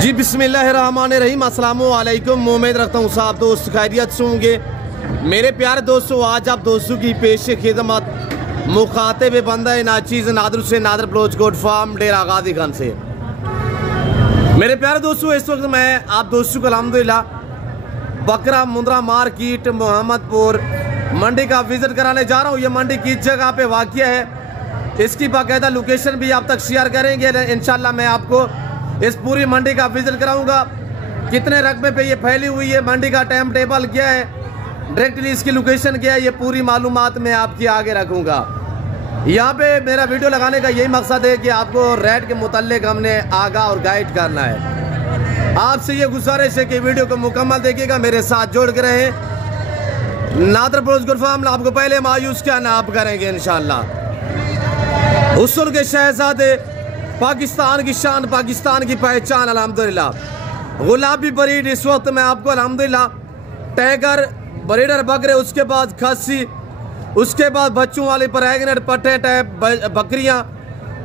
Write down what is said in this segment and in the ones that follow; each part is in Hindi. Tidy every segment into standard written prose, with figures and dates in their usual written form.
जी बिस्मिल्लाहिर्रहमानिर्रहीम, अस्सलामु अलैकुम। उम्मीद रखता हूँ साहब दोस्त खैरियत से होंगे। मेरे प्यारे दोस्तों, आज आप दोस्तों की पेश खिदमत मुखातिब बंदा नाचीज़ नादर से नादर ब्लोच कोट फार्म डेरा गाजी खान से। मेरे प्यारे दोस्तों, इस वक्त मैं आप दोस्तों को अल्हम्दुलिल्लाह बकरा मुंद्रा मार्केट मोहम्मदपुर मंडी का विज़िट कराने जा रहा हूँ। ये मंडी किस जगह पे वाक़या है, इसकी बाकायदा लोकेशन भी आप तक शेयर करेंगे। इंशाल्लाह मैं आपको इस पूरी मंडी का विजिट कराऊंगा। कितने रकबे पे ये फैली हुई है, मंडी का टाइम टेबल क्या है, डायरेक्टली इसकी लोकेशन क्या है, ये पूरी मालूमात मैं आपके आगे रखूंगा। यहाँ पे मेरा वीडियो लगाने का यही मकसद है कि आपको रेट के मुताल्लिक हमने आगाह और गाइड करना है। आपसे ये गुजारिश है कि वीडियो को मुकम्मल देखिएगा, मेरे साथ जोड़ के रहें। नादर ब्लोच कोट फार्म आपको पहले मायूस क्या नाप करेंगे इंशाल्लाह। उसूल के शहजादे, पाकिस्तान की शान, पाकिस्तान की पहचान अल्हम्दुलिल्लाह। गुलाबी ब्रीड इस वक्त मैं आपको अल्हम्दुलिल्लाह टाइगर ब्रीडर बकरे, उसके बाद खस्सी, उसके बाद बच्चों वाली प्रेग्नेंट पट्टे टाइप बकरियां,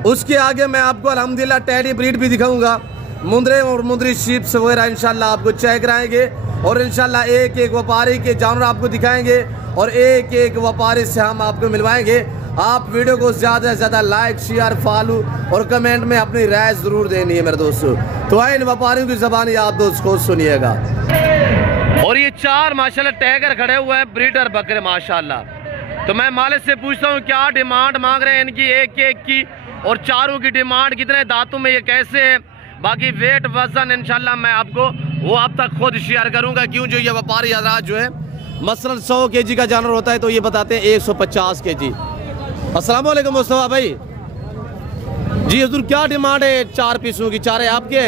उसके आगे मैं आपको अल्हम्दुलिल्लाह टेडी ब्रीड भी दिखाऊंगा। मुंदरे और मुंदरी शीप्स वगैरह इंशाल्लाह आपको चेक कराएंगे और इंशाल्लाह एक एक व्यापारी के जानवर आपको दिखाएंगे और एक एक व्यापारी से हम आपको मिलवाएंगे। आप वीडियो को ज़्यादा से ज़्यादा लाइक, शेयर, फॉलो और कमेंट में अपनी राय ज़रूर देनी है मेरे दोस्तों। तो आए इन व्यापारियों की ज़बानी आप दोस्त को सुनिएगा। और ये चार माशाल्लाह टैगर खड़े हुए हैं ब्रीडर बकरे माशाल्लाह। तो मैं मालिक से पूछता हूँ क्या डिमांड मांग रहे हैं इनकी एक एक की, और चारों की डिमांड कितने दांतों में, ये कैसे है, बाकी वेट वजन इंशाल्लाह मैं आपको वो आप तक खुद शेयर करूँगा। क्यों, जो ये व्यापारी हज़रात जो है मसलन 100 kg का जानवर होता है तो ये बताते हैं 150 kg। अस्सलाम वालेकुम मुस्तफा भाई जी, हुजूर क्या डिमांड है चार पीसों की? चार है आपके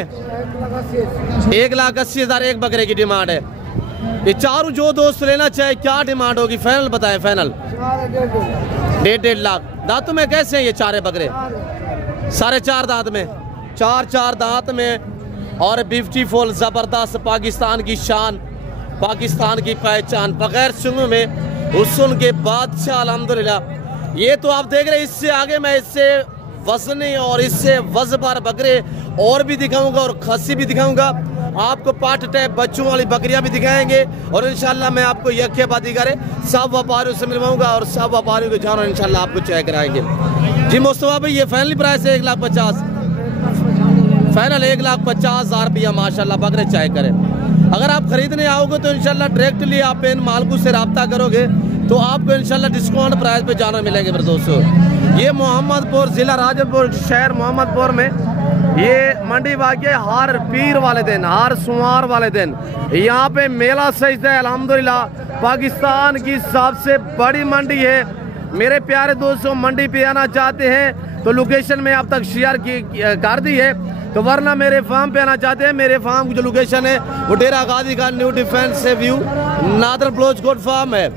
1,80,000 एक बकरे की डिमांड है। ये चारों जो दोस्त लेना चाहे क्या डिमांड होगी, फाइनल बताएं। फाइनल 1.5 लाख। दांतों में कैसे हैं ये चारे बकरे? 4.5 दांत में, 4 दांत में और ब्यूटीफुल जबरदस्त पाकिस्तान की शान, पाकिस्तान की पहचान, बगैर सुंगों में हुस्न के बादशाह अल्हम्दुलिल्लाह। ये तो आप देख रहे हैं। इससे आगे मैं इससे वजनी और इससे वजबार बकरे और भी दिखाऊंगा और खस्सी भी दिखाऊंगा। आपको पाट टाइप बच्चों वाली बकरियां भी दिखाएंगे और इंशाल्लाह मैं आपको यके बादी करे सब व्यापारियों से मिलवाऊंगा और सब व्यापारियों के जानवर इंशाल्लाह आपको चेक कराएंगे। जी मुस्तफा भाई, ये फाइनल प्राइस है 1,50,000, फाइनल 1,50,000 रुपया माशाल्लाह बकरे चेक करें। अगर आप खरीदने आओगे तो इंशाल्लाह डायरेक्टली आप इन मालिकों से रब्ता करोगे तो आपको इंशाल्लाह डिस्काउंट प्राइस पे जानवर मिलेंगे मेरे दोस्तों। ये मोहम्मदपुर ज़िला राजपुर शहर मोहम्मदपुर में ये मंडी वाक़ई हर पीर वाले दिन, हर सोमवार वाले दिन यहाँ पे मेला सजता है अल्हम्दुलिल्लाह। पाकिस्तान की सबसे बड़ी मंडी है। मेरे प्यारे दोस्तों, मंडी पे आना चाहते हैं तो लोकेशन में आप तक शेयर कर दी है, तो वरना मेरे फार्म पे आना चाहते हैं, मेरे फार्म की जो लोकेशन है वो डेरा गाजी खान न्यू डिफेंस से व्यू नादर ब्लोच कोट फार्म है।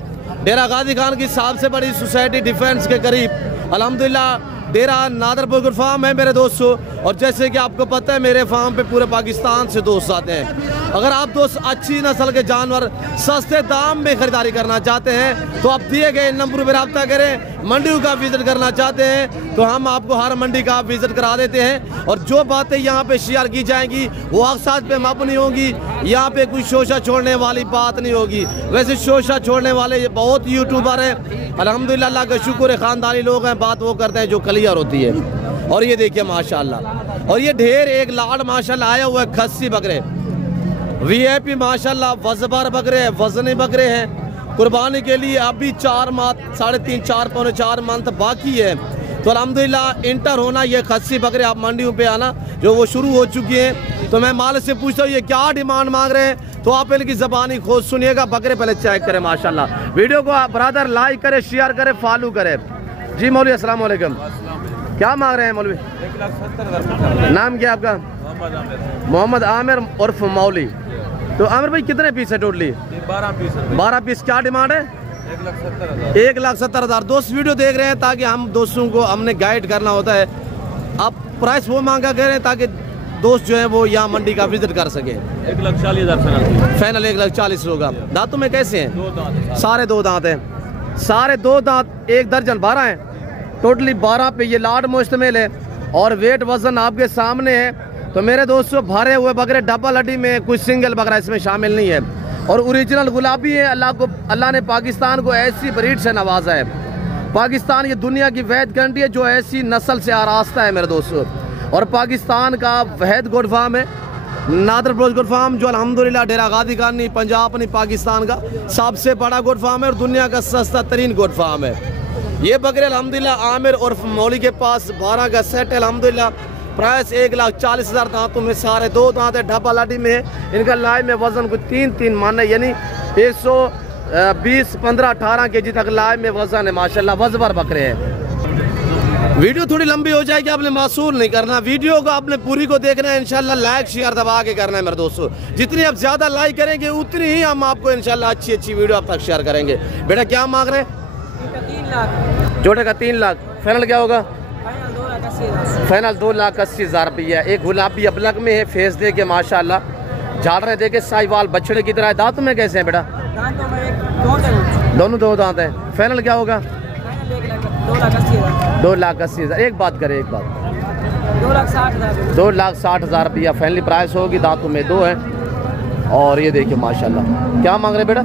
डेरा गाजी खान की सबसे बड़ी सोसाइटी डिफेंस के करीब अल्हम्दुलिल्लाह डेरा नादर ब्लोच कोट फार्म है मेरे दोस्तों। और जैसे कि आपको पता है मेरे फार्म पे पूरे पाकिस्तान से दोस्त आते हैं। अगर आप दोस्त अच्छी नस्ल के जानवर सस्ते दाम में खरीदारी करना चाहते हैं तो आप दिए गए नंबर पर रब्ता करें। मंडियों का विजिट करना चाहते हैं तो हम आपको हर मंडी का विजिट करा देते हैं और जो बातें यहाँ पे शेयर की जाएंगी वो अक्सर पे मबनी होंगी। यहाँ पे कोई शोशा छोड़ने वाली बात नहीं होगी। वैसे शोशा छोड़ने वाले बहुत यूट्यूबर हैं अल्हम्दुलिल्लाह, अल्लाह का शुक्र है, ख़ानदानी लोग हैं, बात वो करते हैं जो क्लियर होती है। और ये देखिए माशाल्लाह, और ये ढेर एक लाड माशाल्लाह आया हुआ है खस्सी बकरे VIP माशाल्लाह, वजबार बकरे हैं, वजनी बकरे हैं कुर्बानी के लिए। अभी 4 माह 3.5 4 पौने 4 मंथ बाकी है तो अल्हम्दुलिल्लाह इंटर होना ये खस्सी बकरे आप मंडियों पे आना जो वो शुरू हो चुकी हैं। तो मैं मालिक से पूछता हूँ ये क्या डिमांड मांग रहे हैं, तो आप इनकी ज़बानी खोज सुनिएगा। बकरे पहले चेक करें माशाल्लाह। वीडियो को आप ब्रदर लाइक करें, शेयर करें, फॉलो करें। जी मौलवी अस्सलाम वालेकुम, क्या मांग रहे हैं मौलवी? 1,70,000। नाम क्या आपका? मोहम्मद आमिर उर्फ मौली। तो आमिर भाई कितने पीस है टोटली? 12 पीस। 12 पीस। क्या डिमांड है? 1,70,000। दोस्त वीडियो देख रहे हैं ताकि हम दोस्तों को हमने गाइड करना होता है। आप प्राइस वो मांगा करें ताकि दोस्त जो है वो यहाँ मंडी का विजिट कर सके। 1,40,000 फाइनल 1,40,000 होगा। दांतों में कैसे हैं? 2 दांत। सारे 2 दांत हैं, सारे 2 दांत, 1 दर्जन 12 हैं टोटली। 12 पे ये लाड मुश्तमिल है और वेट वजन आपके सामने है। तो मेरे दोस्तों भरे हुए बकरे डबल हड्डी में, कुछ सिंगल बकरा इसमें शामिल नहीं है और ओरिजिनल गुलाबी है। अल्लाह ने पाकिस्तान को ऐसी ब्रीड से नवाजा है। पाकिस्तान ये दुनिया की वैध कंट्री है जो ऐसी नस्ल से आरास्ता है मेरे दोस्तों। और पाकिस्तान का वैध गोट फार्म है नादर ब्रोज गोट फार्म, जो अल्हम्दुलिल्लाह डेरा गादी खानी पंजाब नहीं पाकिस्तान का सबसे बड़ा गोट फार्म है और दुनिया का सस्ता तरीन गोट फार्म है। ये बकरे अल्हम्दुलिल्लाह आमिर और मौली के पास 12 का सेट है अल्हम्दुलिल्लाह। प्राइस 1,40,000 दांतों में, सारे 2 दांत है, ढपा लाठी में है। इनका लाइव में वजन कुछ 3 मान है, यानी 120, 15, 18 kg तक लाइव में वजन है माशाल्लाह। वजबर बकरे हैं। वीडियो थोड़ी लंबी हो जाएगी, आपने मासूल नहीं करना, वीडियो को आपने पूरी को देखना है इंशाल्लाह। लाइक शेयर दबा के करना है मेरे दोस्तों। जितनी आप ज्यादा लाइक करेंगे उतनी ही हम आपको इंशाल्लाह अच्छी वीडियो आप तक शेयर करेंगे। बेटा क्या मांग रहे हैं? 3 लाख। जोड़े का 3 लाख। फाइनल क्या होगा? फाइनल 2,80,000 रुपया। एक गुलाबी अबलग में है, फेस दे के माशाल्लाह झालरे दे के साहिवाल बछड़े की तरह। दांतों में कैसे हैं बेटा? दोनों 2 दांत है। फाइनल क्या होगा? 2,80,000। एक बात करे, एक बात 2,60,000 रुपया फाइनली प्राइस होगी। दांतों में 2 है और ये देखिए माशाल्लाह। क्या मांग रहे बेटा?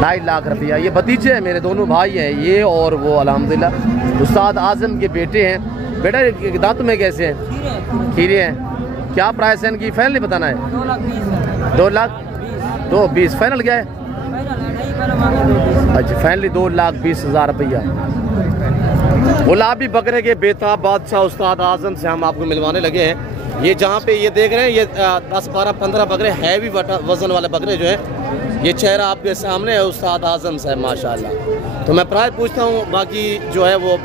2.5 लाख रुपया। ये भतीजे हैं मेरे, दोनों भाई हैं ये और वो अल्हम्दुलिल्लाह उस्ताद आजम के बेटे हैं। बेटा दांतों में कैसे हैं? खीरे हैं। क्या प्राइस है इनकी? फाइनली बताना है। 2,20,000। फाइनल क्या है? अच्छा फाइनली 2,20,000 रुपया। गुलाबी बकरे के बेताब बादशाह उस्ताद आजम से हम आपको मिलवाने लगे हैं। ये जहाँ पे ये देख रहे हैं ये 10, 12, 15 बकरे हैवी वजन वाले बकरे जो हैं, ये चेहरा आपके सामने है उस्ताद आजम से माशाल्लाह। तो मैं प्राइस पूछता हूँ, बाकी जो है वो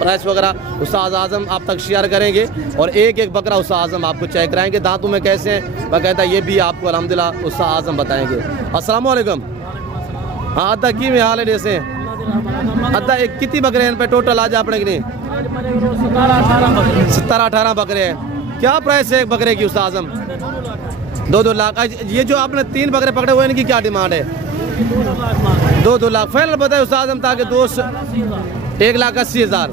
प्राइस वगैरह उस्ताद आजम आप तक शेयर करेंगे और एक बकरा उस्ताद आजम आपको चेक कराएंगे दांतों में कैसे हैं बाकायदा, ये भी आपको अल्हम्दुलिल्लाह उस्ताद आजम बताएंगे। अस्सलाम वालेकुम। हाँ अद्दा की में हाल है जैसे अद्दा एक कितनी बकरे हैं इन पे टोटल आज आपने कि नहीं? 17-18 बकरे हैं। क्या प्राइस है एक बकरे की उस्ताद आजम? 2-2 लाख। ये जो आपने 3 बकरे पकड़े हुए हैं इनकी क्या डिमांड है? 2-2 लाख। फाइनल बताए उस्ताद आजम ताकि दोस्त 1,80,000।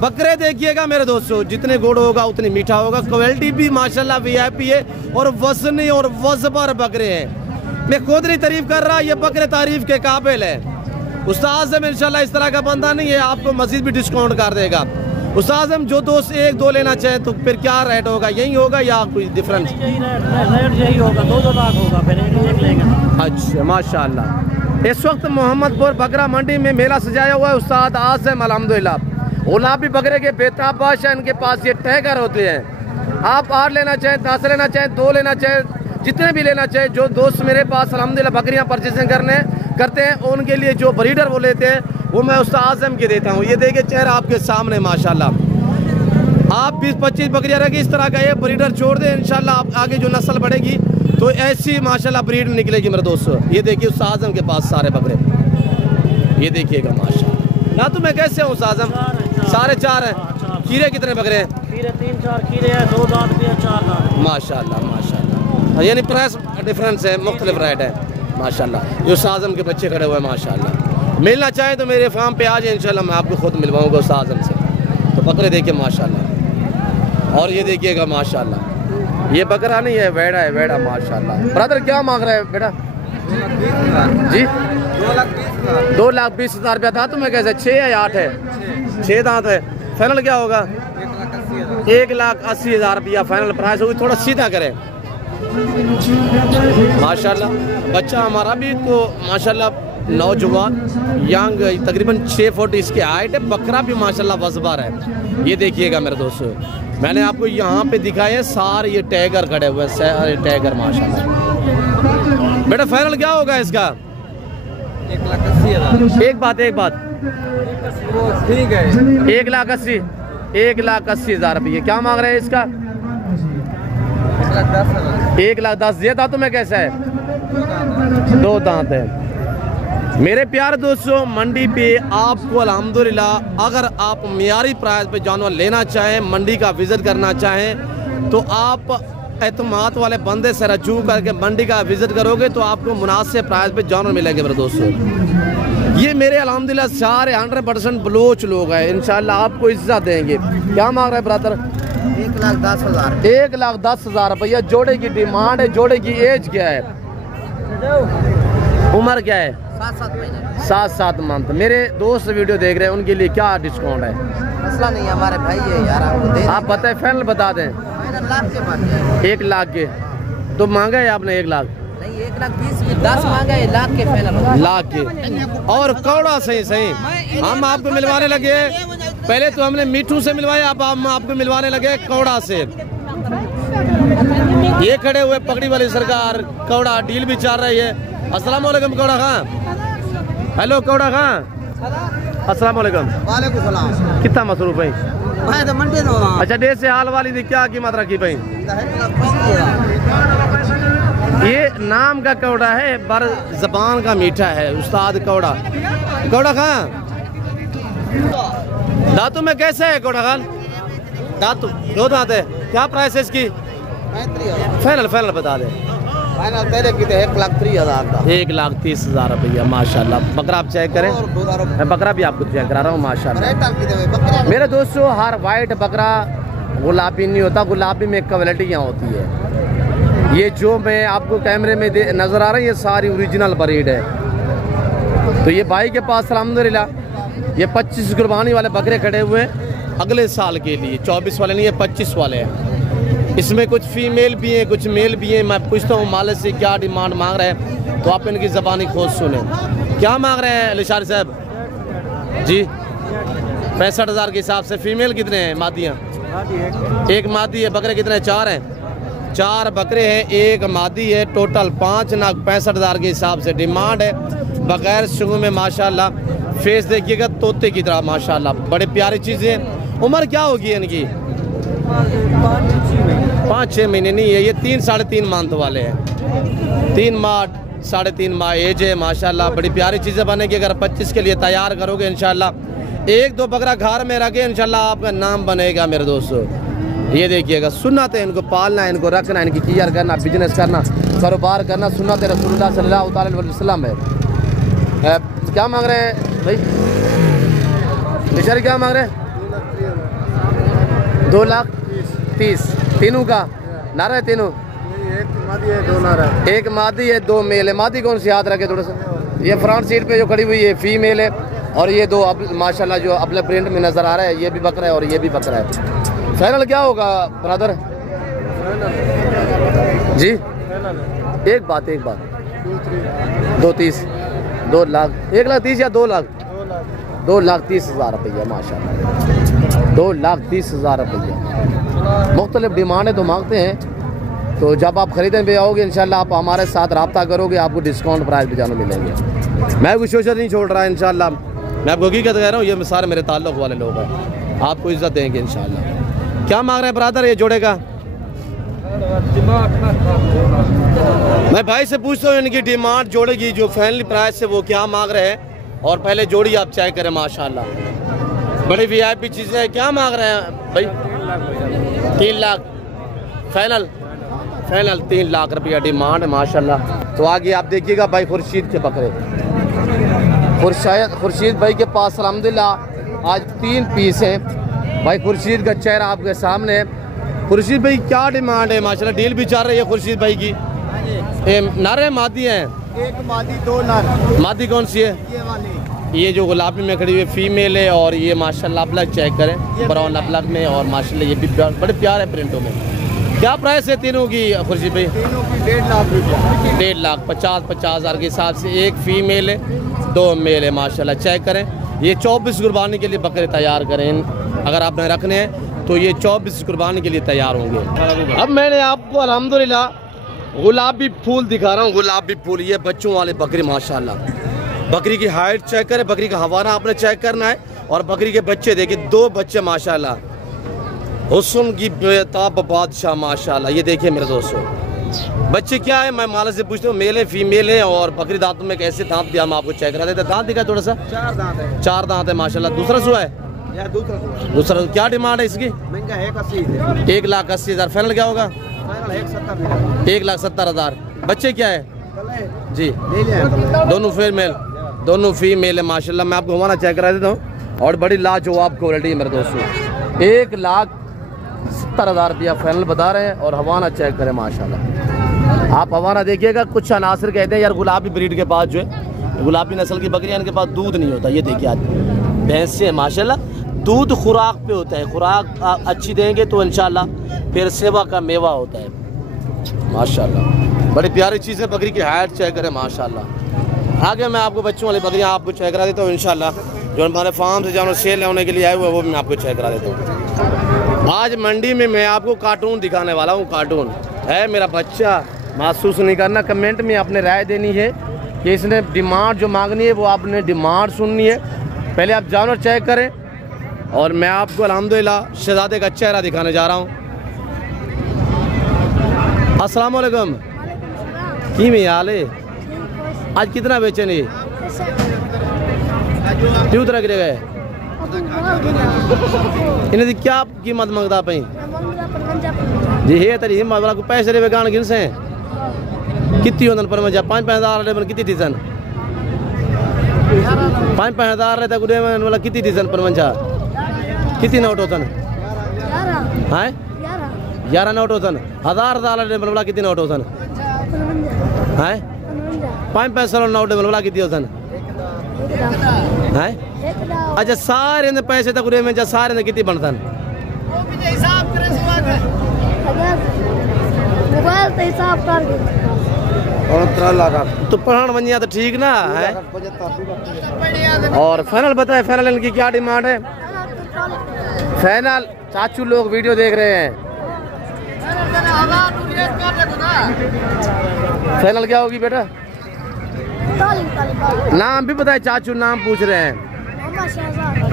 बकरे देखिएगा मेरे दोस्तों, जितने गुड़ होगा उतनी मीठा होगा। क्वालिटी भी माशाल्लाह VIP है और वजनी और वजबर बकरे हैं। मैं खुद नहीं तारीफ कर रहा, ये बकरे तारीफ के काबिल है। उस्ताद आजम इंशाल्लाह इस तरह का बंदा नहीं है, आपको मजीद भी डिस्काउंट कर देगा। उस्ताद आजम जो दोस्त 1-2 लेना चाहे तो फिर क्या रेट होगा? यही होगा या कोई डिफरेंस? यही होगा, 2-2 लाख होगा, फिर एक लेंगे। अच्छा माशाल्लाह। इस वक्त मोहम्मदपुर बकरा मंडी में मेला सजाया हुआ है उस्ताद आजम अल्हम्दुलिल्लाह। गुलाबी बकरे के बेताब बादशाह, इनके पास ये टैगर होते हैं। आप 8 लेना चाहें, 10 लेना चाहें, 2 लेना चाहें, जितने भी लेना चाहे। जो दोस्त मेरे पास अल्हम्दुलिल्लाह बकरियां परचेसिंग करते हैं उनके लिए जो ब्रीडर वो लेते हैं वो मैं उस्ताद आजम के देता हूँ। ये देखिए चेहरा आपके सामने माशाल्लाह। आप 20-25 बकरियां रखिए इस तरह का, ये ब्रीडर छोड़ दें इंशाल्लाह आप आगे जो नस्ल बढ़ेगी तो ऐसी माशाल्लाह ब्रीड निकलेगी मेरे दोस्तों। ये देखिए उस्ताद आजम के पास सारे बकरे, ये देखिएगा माशाल्लाह। ना तो मैं कैसे हूँ उस्ताद आजम? 4.5 हैं। खीरे कितने बकरे हैं? खीरे 3-4 खीरे हैं, 2 दांत भी है, 4 दांत। माशाल्लाह माशाल्लाह, यानी प्राइस डिफरेंस है, मुख्तलिफ रेट है माशाल्लाह। ये उस्ताद आजम के बच्चे खड़े हुए हैं माशाल्लाह। मिलना चाहें तो मेरे फार्म पे आ जाए इंशाल्लाह, मैं आपको खुद मिलवाऊंगा उस्ताद आजम से। तो बकरे देखिए माशाल्लाह। और ये देखिएगा माशाल्लाह, ये बकरा नहीं है, वेड़ा है, वेड़ा माशाल्लाह। ब्रदर क्या मांग रहे हैं बेटा? जी 2,20,000 रुपया था। तुम्हें कैसे 6 है या 8 है? 6 दांत है। फाइनल क्या होगा? 1,80,000 रुपया फाइनल प्राइस होगी। थोड़ा सीधा करें माशाल्लाह। बच्चा हमारा भी तो माशाल्लाह नौजवान यंग, तकरीबन 6 फुट इसकी हाइट है। बकरा भी माशाल्लाह वजबार है। ये देखिएगा मेरे दोस्तों, मैंने आपको यहाँ पे दिखाए हैं सारे ये टैगर खड़े हुए हैं, सारे टैगर माशाल्लाह। बेटा फाइनल क्या होगा इसका? 1,80,000। एक बात ठीक है, 1,80,000 रुपये। क्या मांग रहे हैं इसका? 1,10,000। ये दांतों में कैसा है? 2 दांत है। मेरे प्यारे दोस्तों, मंडी पे आपको अल्हम्दुलिल्लाह अगर आप मियारी प्राइस पे जानवर लेना चाहें, मंडी का विज़िट करना चाहें तो आप एतमाद वाले बंदे से रजू करके मंडी का विज़िट करोगे तो आपको मुनासिब प्राइस पे जानवर मिलेंगे मेरे दोस्तों। ये मेरे अल्हम्दुलिल्लाह सारे 100% बलोच लोग हैं, इंशाल्लाह आपको इज्जत देंगे। क्या मांग रहे हैं ब्रदर? 1,10,000 1,10,000 रुपया। जोड़े की डिमांड है। जोड़े की एज क्या है? उम्र क्या है? 7-7 मंथ। मेरे दोस्त वीडियो देख रहे हैं, उनके लिए क्या डिस्काउंट है? मसला नहीं, हमारे भाई है यार, आपको दे आप बताएं, फाइनल बता दें। 1 लाख के बाद 1 लाख के तो मांगा है आपने? 1 लाख नहीं, 1,20,000 की 10 मांगा है, 1 लाख के फाइनल। लाख के। और कौड़ा सही हम आपको मिलवाने लगे। पहले तो हमने मीठू से मिलवाया, अब हम आपको मिलवाने लगे कौड़ा से। ये खड़े हुए पगड़ी वाली सरकार कौड़ा डील भी चल रही है। अस्सलाम वालेकुम कौड़ा खां। हेलो कौड़ा खां, अस्सलाम वालेकुम। वालेकुम सलाम। कितना मसरूफ है? मैं तो मंडी में हूं। अच्छा, डेढ़ से हाल वाली थी, क्या कीमत रखी भाई? ये नाम का कौड़ा है, पर जबान का मीठा है। उस्ताद कौड़ा। कौड़ा खां, दांतों में कैसे है कौड़ा खान? दांतों 2 दांत है। क्या प्राइस है इसकी? फाइनल बता दे। फाइनल तेरे की 1,30,000 का। 1,30,000 रुपया। माशाल्लाह। बकरा आप चेक करें, मैं बकरा भी आपको चेक करा रहा हूँ। माशाल्लाह मेरे दोस्तों, हर वाइट बकरा गुलाबी नहीं होता, गुलाबी में क्वालिटियाँ होती है। ये जो मैं आपको कैमरे में नज़र आ रहा है, ये सारी ओरिजिनल ब्रीड है। तो ये भाई के पास अल्हम्दुलिल्लाह ये 25 कुर्बानी वाले बकरे खड़े हुए हैं अगले साल के लिए। 24 वाले नहीं है, 25 वाले हैं। इसमें कुछ फीमेल भी हैं, कुछ मेल भी हैं। मैं पूछता हूँ मालिक से क्या डिमांड मांग रहे हैं, तो आप इनकी ज़बानी खोज सुने। क्या मांग रहे हैं लिशार साहब जी? 65,000 के हिसाब से। फीमेल कितने हैं? मादियाँ? एक मादी है। बकरे कितने? 4 हैं। 4 बकरे हैं, 1 मादी है। टोटल 5,65,000 के हिसाब से डिमांड है। बगैर शुरू में माशाल्लाह। फेस देखिएगा तोते की तरह माशाल्लाह, बड़े प्यारी चीज़ें। उम्र क्या होगी इनकी? 5-6 महीने नहीं है, ये 3-3.5 मंथ वाले हैं। 3 माह 3.5 माह एज है माशाल्लाह। बड़ी प्यारी चीज़ें बनेगी अगर 25 के लिए तैयार करोगे इंशाल्लाह। 1-2 बकरा घर में रखे इंशाल्लाह, आपका नाम बनेगा मेरे दोस्तों। ये देखिएगा, सुन्नत है इनको पालना, इनको रखना, इनकी केयर करना, बिजनेस करना, कारोबार करना सुन्नत रसूलुल्लाह सल्लल्लाहु अलैहि वसल्लम है। क्या मांग रहे हैं भाई? बेचारे क्या मांग रहे हैं? 2,30,000 तीनों का नारा है? तीनों? एक मादी है, 2 नारा। एक मादी है, 2 मेल है। मादी कौन सी? याद रखे थोड़ा सा। ये फ्रंट सीट पे जो खड़ी हुई है फीमेल है, और ये 2 माशाल्लाह जो अपने प्रिंट में नजर आ रहा है, ये भी बकरा है और ये भी बकरा है। फाइनल क्या होगा ब्रदर जी? एक बात 2,30,000 2 लाख 1,30,000 या 2 लाख? 2,30,000 रुपया माशाल्लाह। 2,30,000 रुपया। मुख्तलिफ डिमांडें तो मांगते हैं। तो जब आप खरीदने पे आओगे इंशाल्लाह, आप हमारे साथ रब्ता करोगे, आपको डिस्काउंट प्राइस भी जानने मिलेंगे। मैं कोई शोशा नहीं छोड़ रहा इंशाल्लाह। मैं आपको हकीकत कह रहा हूँ, ये सारे मेरे ताल्लुक वाले लोग हैं, आपको इज्जत देंगे इंशाल्लाह। क्या मांग रहे हैं ब्रदर ये जोड़े का? मैं भाई से पूछता हूँ इनकी डिमांड जोड़े की जो फाइनल प्राइस है वो क्या मांग रहे हैं। और पहले जोड़ी आप चेक करें माशाल्लाह, बड़ी वीआईपी चीज़ें हैं। क्या मांग रहे हैं भाई? 3 लाख फाइनल 3 लाख रुपया डिमांड है माशाल्लाह। तो आगे आप देखिएगा भाई खुर्शीद के बकरे। खुर्शीद भाई के पास अल्हम्दुलिल्लाह आज 3 पीस हैं। भाई खुर्शीद का चेहरा आपके सामने है। खुर्शीद भाई क्या डिमांड है माशाल्लाह? डील भी चल रही है खुर्शीद भाई की। नारे मादी हैं? एक मादी, 2 नार। मादी कौन सी है? ये वाली। ये जो गुलाबी में खड़ी हुई फीमेल है, और ये माशाल्लाह अपलग चेक करें, ब्राउन अपलग में, और माशाल्लाह ये भी बड़े प्यारे प्रिंटों में। क्या प्राइस है तीनों की खुर्शीद भाई? तीनों की 1.5 लाख रुपया। 1.5 लाख 50,000 के हिसाब से। एक फीमेल है, 2 मेल है माशाल्लाह। चेक करें, ये 24 कुर्बानी के लिए बकरे तैयार करें। अगर आपने रखने हैं तो ये 24 कुर्बानी के लिए तैयार होंगे। अब मैंने आपको अल्हम्दुलिल्लाह गुलाबी फूल दिखा रहा हूँ। गुलाबी फूल, ये बच्चों वाले बकरी माशाल्लाह। बकरी की हाइट चेक करें, बकरी का हवाना आपने चेक करना है, और बकरी के बच्चे देखिए, 2 बच्चे माशाल्लाह। हुस्न की बेताब बादशाह माशाल्लाह। ये देखिए मेरे दोस्तों, बच्चे क्या है मैं मालिक से पूछता हूँ, मेल है फीमेल है, और बकरी दांतों में कैसे दांत दिया हम आपको चेक करा देते। दांत दिखा थोड़ा सा। 4 दांत है। 4 दांत है माशाल्लाह। दूसरा सुआ है? दूसरा क्या डिमांड है इसकी? महंगा 1,80,000। 1,80,000 फाइनल क्या होगा? 1,70,000। बच्चे क्या है जी? दोनों फीमेल है माशाल्लाह। मैं आपको हमारा चेक करा देता हूँ, और बड़ी लाजवाब क्वालिटी है मेरे दोस्तों। 70,000 रुपया फाइनल बता रहे हैं। और हवाना चेक करें माशाल्लाह। आप हवाना देखिएगा, कुछ अनासर कहते हैं यार गुलाबी ब्रीड के पास जो है, गुलाबी नस्ल की बकरियां, इनके पास दूध नहीं होता। ये देखिए आज भैंस से माशाल्लाह दूध खुराक पे होता है, खुराक अच्छी देंगे तो इंशाल्लाह फिर सेवा का मेवा होता है माशाल्लाह। बड़ी प्यारी चीज़ है, बकरी की हाइट चेक करें माशाल्लाह। आगे मैं आपको बच्चों वाली बकरियां आपको चेक करा देता हूँ इंशाल्लाह। जो हमारे फार्म से जानवर सेल होने के लिए आए हुए हैं वो भी मैं आपको चेक करा देता हूँ। आज मंडी में मैं आपको कार्टून दिखाने वाला हूँ। कार्टून है मेरा बच्चा, महसूस नहीं करना। कमेंट में आपने राय देनी है कि इसने डिमांड जो मांगनी है वो आपने डिमांड सुननी है। पहले आप जानवर चेक करें और मैं आपको अल्हम्दुलिल्लाह शहजादे का चेहरा दिखाने जा रहा हूँ। अस्सलाम वालेकुम, की में हाल है? आज कितना बेचे नहीं? क्यों तरह गिरे गए? इन्हें क्या कीमत मंगता पई जी? है तेरी हिम्मत वाला को पैसे रे गान गिन से कितनी होंदन पर मजा 5,000 रे कितनी थी सन? 5,000 रे तक उड़े वाला कितनी थी सन पर मजा? कितनी नोट होतन? हां 11 नोट होतन। 1,000 रे वाला कितनी नोट होतन? हां 5 नोट वाला कितनी होतन? हां अच्छा सारे ने पैसे तक उड़े में जा सारे ने कितनी बनतन? वो भी हिसाब करे मोबाइल से हिसाब कर और 3 लाख तो पढ़ान बनिया तो ठीक ना है। और फाइनल बताए, फाइनल इनकी क्या डिमांड है? फाइनल चाचू लोग वीडियो देख रहे हैं, फाइनल क्या होगी बेटा? नाम भी बताए, चाचू नाम पूछ रहे हैं।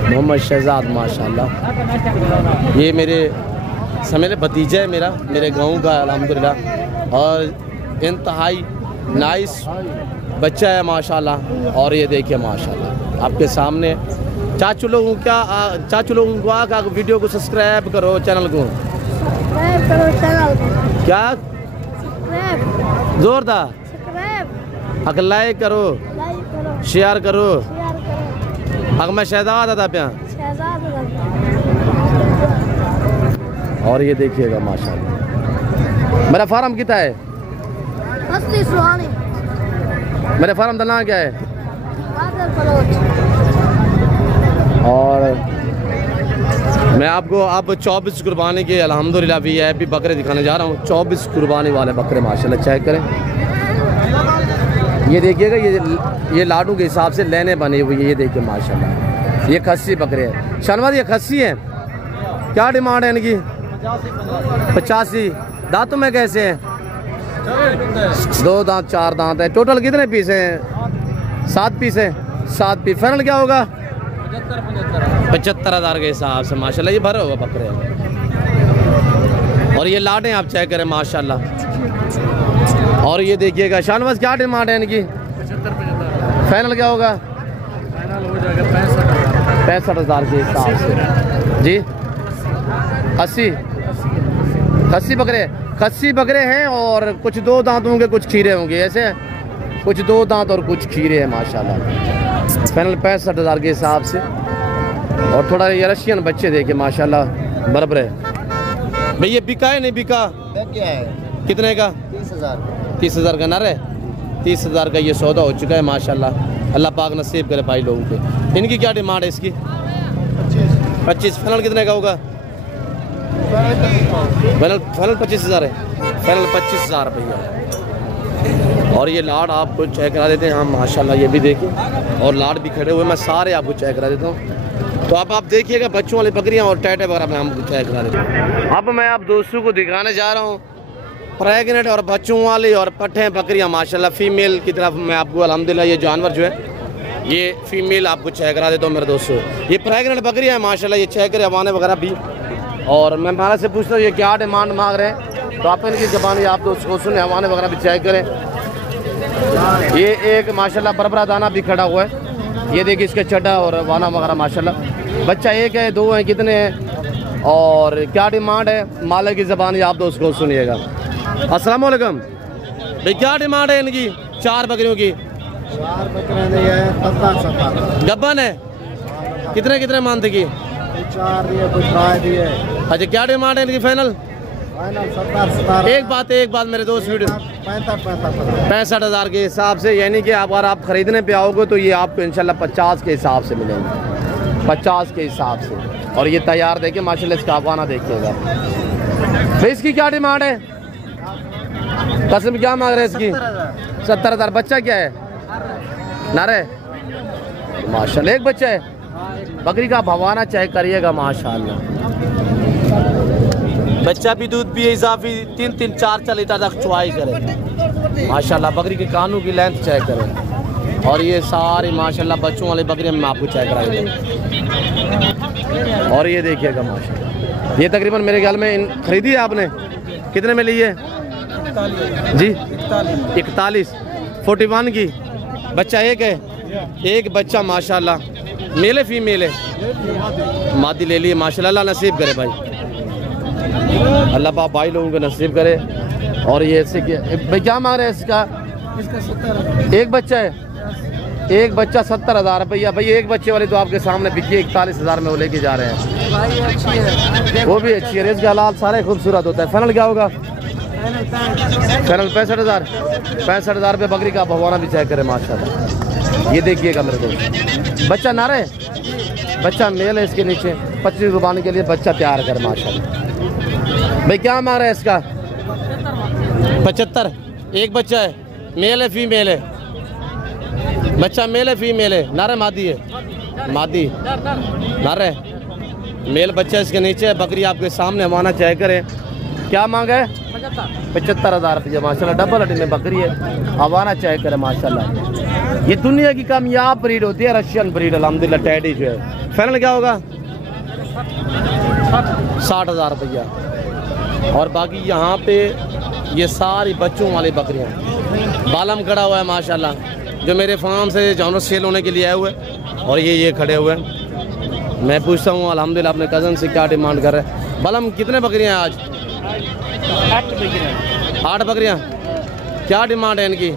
मोहम्मद शहजाद माशाल्लाह। ये मेरे मेरे भतीजा है, मेरे गांव का अल्हम्दुलिल्लाह। और इंतहाई नाइस बच्चा है माशाल्लाह। और ये देखिए माशाल्लाह आपके सामने चाचू लोगों को आका वीडियो को सब्सक्राइब करो, चैनल को क्या जोरदार अगर लाइक करो, शेयर करो। अगर मैं शहजाद था प्या। और ये देखिएगा माशाल्लाह। मेरा फार्म कितना है? मेरे फार्म का नाम क्या है? और मैं आपको अब 24 कुर्बानी के अल्हम्दुलिल्लाह VIP बकरे दिखाने जा रहा हूँ। 24 कुर्बानी वाले बकरे माशाल्लाह चेक करें। ये देखिएगा, ये लाडू के हिसाब से लेने बनी हुई है। ये देखिए माशाल्लाह ये खस्सी बकरे हैं। शनवाद ये खस्सी हैं, क्या डिमांड है इनकी? 85। दांतों में कैसे हैं? 2 दांत 4 दांत है। टोटल कितने पीस हैं? 7 पीस है। 7 पीस। फाइनल क्या होगा? 75,000 के हिसाब से माशाल्लाह ये भरे हुआ बकरे हैं। और ये लाडें आप चेक करें माशाल्लाह। और ये देखिएगा शानवाज क्या डिमांड है इनकी? 75। फाइनल क्या होगा? फाइनल हो जाएगा 65,000 के हिसाब से जी। 80 खस्सी बकरे हैं। और कुछ 2 दांत होंगे, कुछ खीरे होंगे, ऐसे कुछ 2 दांत और कुछ खीरे हैं माशाल्लाह। फाइनल 65,000 के हिसाब से। और थोड़ा ये रशियन बच्चे देखे माशाल्लाह बराबर है। भैया बिका है नहीं बिका? क्या है? कितने का? 30,000 का नर है। 30,000 का ये सौदा हो चुका है माशाल्लाह। अल्लाह पाक नसीब करे भाई लोगों के। इनकी क्या डिमांड है इसकी? 25। फाइनल कितने का होगा? फाइनल 25,000 है। फाइनल 25,000 रुपया है। और ये लाड आपको चेक करा देते हैं हम माशाल्लाह। ये भी देखिए और लाड भी खड़े हुए, मैं सारे आपको चेक करा देता हूँ। तो अब आप देखिएगा बच्चों वाली बकरियाँ और टैटे वगैरह में हमको चेक करा देते हैं। अब मैं आप दोस्तों को दिखाने जा रहा हूँ प्रेगनेंट और बच्चों वाली और पट्टे बकरियाँ माशाल्लाह। फीमेल की तरफ मैं आपको अल्हम्दुलिल्लाह ये जानवर जो है ये फीमेल आपको चेक करा देता हूँ मेरे दोस्तों। ये प्रेगनेंट बकरियाँ है माशाल्लाह। ये चेक करे हवाने वगैरह भी। और मैं महाराज से पूछता हूँ ये क्या डिमांड मांग रहे हैं, तो आप इनकी ज़बान आप दोस्तों को सुने, हवाने वगैरह भी चेक करें। ये एक माशाल्लाह बरबरा दाना भी खड़ा हुआ है। ये देखिए इसके चड्डा और वाना वगैरह माशाल्लाह। बच्चा 1 है 2 है कितने हैं और क्या डिमांड है, मालिक की ज़बान आप दोस्त को सुनिएगा। अस्सलाम वालेकुम भाई, क्या डिमांड है इनकी 4 बकरियों की? 4 बकरियां है, 50-70 गब्बन है। कितने मानते की? चार दिए कुछ राय दिए। अच्छा क्या डिमांड है इनकी फाइनल? फाइनल 70-17। एक बात मेरे दोस्त वीडियो 65-65। 65,000 के हिसाब से, यानी कि अगर आप खरीदने पे आओगे तो ये आपको इंशाल्लाह 50 के हिसाब से मिलेंगे, 50 के हिसाब से। और ये तैयार देखिए माशाल्लाह, इसका आवाना देखिएगा। तो इसकी क्या डिमांड है? कसम क्या मांग रहे हैं इसकी? 70,000। बच्चा क्या है? नारे माशाल्लाह एक बच्चा है। बकरी का भवाना चेक करिएगा माशाल्लाह, बच्चा भी दूध भी इजाफी 3-4 लीटर तक चुवाई करे माशाल्लाह। बकरी के कानों की लेंथ चेक करें। और ये सारी माशाल्लाह बच्चों वाली बकरियां मैं आपको चेक कराऊंगा। और ये देखिएगा माशाल्लाह, ये तकरीबन मेरे ख्याल में खरीदी है आपने, कितने में ली है जी? 41 41 की। बच्चा एक है, एक बच्चा माशाल्लाह। मेल है फीमेल है? मादी ले लिए माशाल्लाह। अल्लाह नसीब करे भाई, अल्लाह पाक भाई लोगों को नसीब करे। और ये इससे भाई क्या मांग रहे हैं इसका? एक बच्चा है, एक बच्चा 70,000 रुपया। भाई एक बच्चे वाले तो आपके सामने बिकी 41,000 में वो लेके जा रहे हैं। वो भी अच्छी है, इसका हालात सारे खूबसूरत होता है। फाइनल क्या होगा? फाइनल 65,000। 65,000 रुपये बकरी का भगवाना भी चेक करे माशाल्लाह। ये देखिएगा मेरे दोस्त, बच्चा नारे, बच्चा मेल है इसके नीचे। 25 रुपये के लिए बच्चा तैयार कर माशाल्लाह। भाई क्या मांग रहा है इसका? 75। एक बच्चा है, मेल है फीमेल है? बच्चा मेल है फीमेल है? नारे मादी है? मादी नारे मेल बच्चा इसके नीचे है। बकरी आपके सामने हमारा चेक करें। क्या मांगा है? 75,000 रुपये माशाल्लाह। डबल हड्डी में बकरी है, हवाना चेक करें माशाल्लाह। ये दुनिया की कामयाब ब्रीड होती है, रशियन ब्रीड अल्हम्दुलिल्लाह टैडी जो है। फाइनल क्या होगा? 60,000 रुपया। और बाकी यहाँ पे ये सारी बच्चों वाली बकरियाँ, बालम खड़ा हुआ है माशाल्लाह, जो मेरे फार्म से जानवर सेल होने के लिए आए हुए। और ये खड़े हुए हैं। मैं पूछता हूँ अल्हम्दुलिल्लाह अपने कज़न से क्या डिमांड कर रहे हैं। बालम कितने बकरियाँ हैं आज? 8 बकरियाँ। क्या डिमांड है इनकी?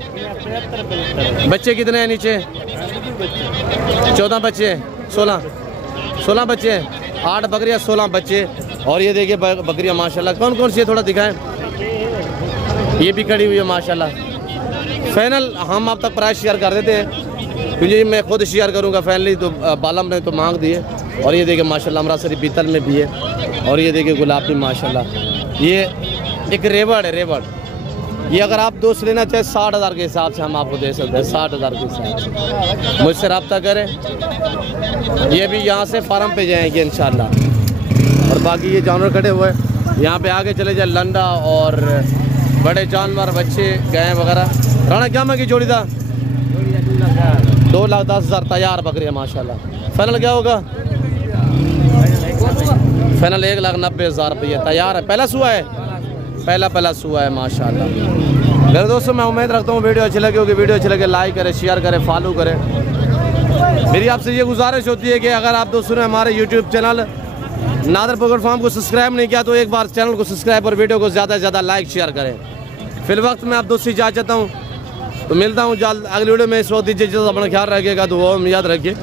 बच्चे कितने हैं नीचे? 14 बच्चे हैं। 16 बच्चे हैं। 8 बकरियाँ 16 बच्चे। और ये देखिए बकरियाँ माशाल्लाह। कौन कौन सी है थोड़ा दिखाएं। ये भी खड़ी हुई है माशाल्लाह। फाइनल हम आप तक प्राइस शेयर कर देते हैं, क्योंकि मैं खुद शेयर करूँगा फाइनली। तो बालम ने तो मांग दिए। और ये देखिए माशाल्लाह हमारा सरी पीतल में भी है। और ये देखिए गुलाबी माशाल्लाह। ये एक रेवड़ है, रेवड़। ये अगर आप दोस्त लेना चाहे 60,000 के हिसाब से हम आपको दे सकते हैं। 60,000 के हिसाब से मुझसे रब्ता करें। ये भी यहाँ से फार्म पे जाएंगे इंशाल्लाह। और बाकी ये जानवर खड़े हुए यहाँ पे आगे चले जाए, लंडा और बड़े जानवर, बच्चे, गाय वगैरह। राणा क्या मांगी जोड़ी था? 2,10,000 तैयार बकरियाँ माशाल्लाह। फाइनल क्या होगा? फाइनल 1,90,000 रुपये तैयार है। पहला सुआ है, पहला सुआ है माशाल्लाह। मेरे दोस्तों मैं उम्मीद रखता हूँ वीडियो अच्छी लगी होगी। वीडियो अच्छी लगे लाइक करें, शेयर करें, फॉलो करें। मेरी आपसे ये गुजारिश होती है कि अगर आप दोस्तों ने हमारे YouTube channel Nadir poultry farm को सब्सक्राइब नहीं किया तो एक बार चैनल को सब्सक्राइब और वीडियो को ज़्यादा से ज़्यादा लाइक शेयर करें। फिर वक्त मैं आप दोस्तों इजाज़त चाहता हूँ, तो मिलता हूँ जल्द अगली वीडियो में। इस वक्त दीजिए, अपना ख्याल रखिएगा, तो वो याद रखिए।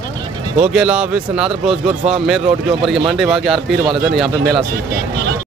ओके अल्लाह हाफिज़। Nadir poultry farm main road के ऊपर ये मंडे वाके हर पीर वाले दिन यहाँ पे मेला सीखता है।